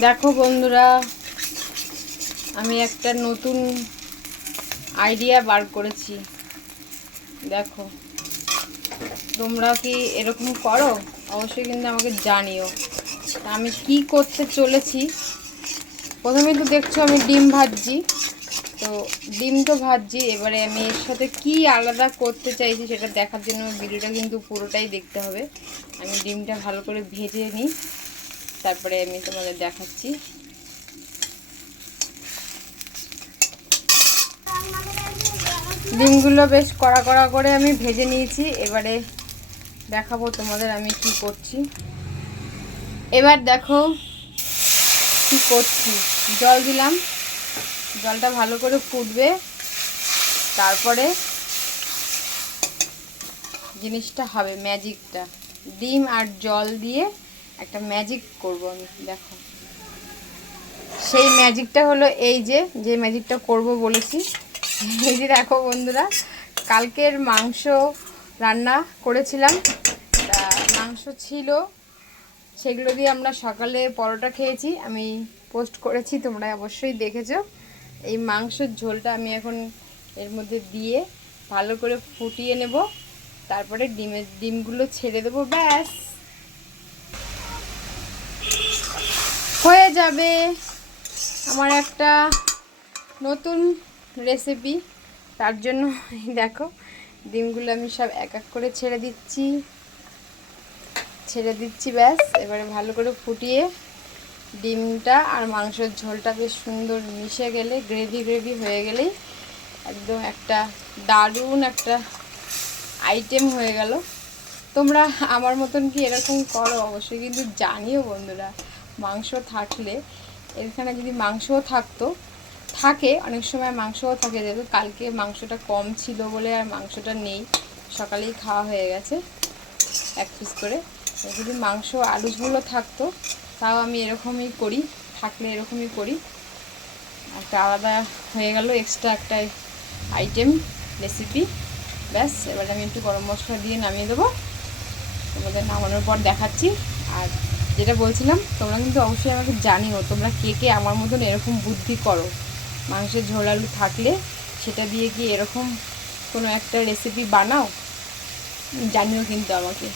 দেখো বন্ধুরা, আমি একটা নতুন আইডিয়া বার করেছি। দেখো, তোমরা কি এরকম করো? অবশ্যই কিন্তু আমাকে জানিও। আমি কি করতে চলেছি, প্রথমে তো দেখছো আমি ডিম ভাজছি। তো ডিম তো ভাজছি, এবারে আমি এর সাথে কি আলাদা করতে চাইছি সেটা দেখার জন্য ভিডিওটা কিন্তু পুরোটাই দেখতে হবে। আমি ডিমটা ভালো করে ভেজে নিই, তারপরে আমি তোমাদের দেখাচ্ছি। ডিমগুলো বেশ কড়া কড়া করে আমি ভেজে নিয়েছি। এবারে দেখাবো তোমাদের আমি কি করছি। এবার দেখো কি করছি। জল দিলাম, জলটা ভালো করে ফুটবে, তারপরে জিনিসটা হবে ম্যাজিকটা। ডিম আর জল দিয়ে একটা ম্যাজিক করব আমি। দেখো, সেই ম্যাজিকটা হলো এই যে ম্যাজিকটা করব বলেছি। এই যে দেখো বন্ধুরা, কালকের মাংস রান্না করেছিলাম, তা মাংস ছিল, সেগুলো দিয়ে আমরা সকালে পরোটা খেয়েছি। আমি পোস্ট করেছি, তোমরা অবশ্যই দেখেছো। এই মাংসের ঝোলটা আমি এখন এর মধ্যে দিয়ে ভালো করে ফুটিয়ে নেব, তারপরে ডিমগুলো ছেড়ে দেবো, ব্যাস হয়ে যাবে আমার একটা নতুন রেসিপি। তার জন্য দেখো, ডিমগুলো আমি সব এক এক করে ছেড়ে দিচ্ছি, ব্যাস। এবারে ভালো করে ফুটিয়ে ডিমটা আর মাংসের ঝোলটা বেশ সুন্দর মিশে গেলে, গ্রেভি হয়ে গেলেই একদম একটা দারুণ একটা আইটেম হয়ে গেল। তোমরা আমার মতন কি এরকম করো? অবশ্যই কিন্তু জানিও বন্ধুরা। মাংস থাকলে, এখানে যদি মাংসও থাকে, অনেক সময় মাংসও থাকে, যেহেতু কালকে মাংসটা কম ছিল বলে আর মাংসটা নেই, সকালেই খাওয়া হয়ে গেছে এক পিস করে। যদি মাংস আলু ঝোলও থাকতো, তাও আমি এরকমই করি, থাকলে এরকমই করি। একটা আলাদা হয়ে গেল, এক্সট্রা একটা আইটেম, রেসিপি, ব্যাস। এবার আমি একটু গরম মশলা দিয়ে নামিয়ে দেবো, তোমাদের নামানোর পর দেখাচ্ছি। আর যেটা বলছিলাম, তোমরা কিন্তু অবশ্যই আমাকে জানিও, তোমরা কে কে আমার মতন এরকম বুদ্ধি করো। মাংসের ঝোল আলু থাকলে সেটা দিয়ে কি এরকম কোনো একটা রেসিপি বানাও, জানিও কিন্তু আমাকে।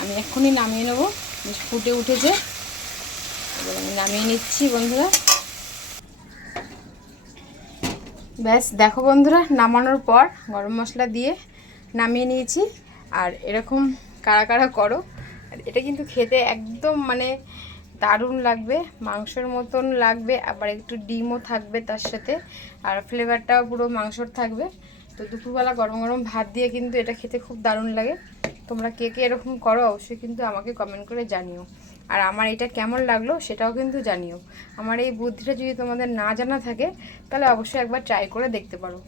আমি এক্ষুনি নামিয়ে নেবো, বেশ ফুটে উঠেছে। এবার আমি নামিয়ে নিচ্ছি বন্ধুরা, ব্যাস। দেখো বন্ধুরা, নামানোর পর গরম মশলা দিয়ে নামিয়ে নিয়েছি। আর এরকম কারা কারা করো, আর এটা কিন্তু খেতে একদম মানে দারুণ লাগবে, মাংসের মতন লাগবে, আবার একটু ডিমও থাকবে তার সাথে, আর ফ্লেভারটাও পুরো মাংসর থাকবে। তো দুপুরবেলা গরম গরম ভাত দিয়ে কিন্তু এটা খেতে খুব দারুণ লাগে। তোমরা কে কে এরকম করো অবশ্যই কিন্তু আমাকে কমেন্ট করে জানিও। আর আমার এটা কেমন লাগলো সেটাও কিন্তু জানিও। আমার এই বুদ্ধিটা যদি তোমাদের না জানা থাকে, তাহলে অবশ্যই একবার ট্রাই করে দেখতে পারো।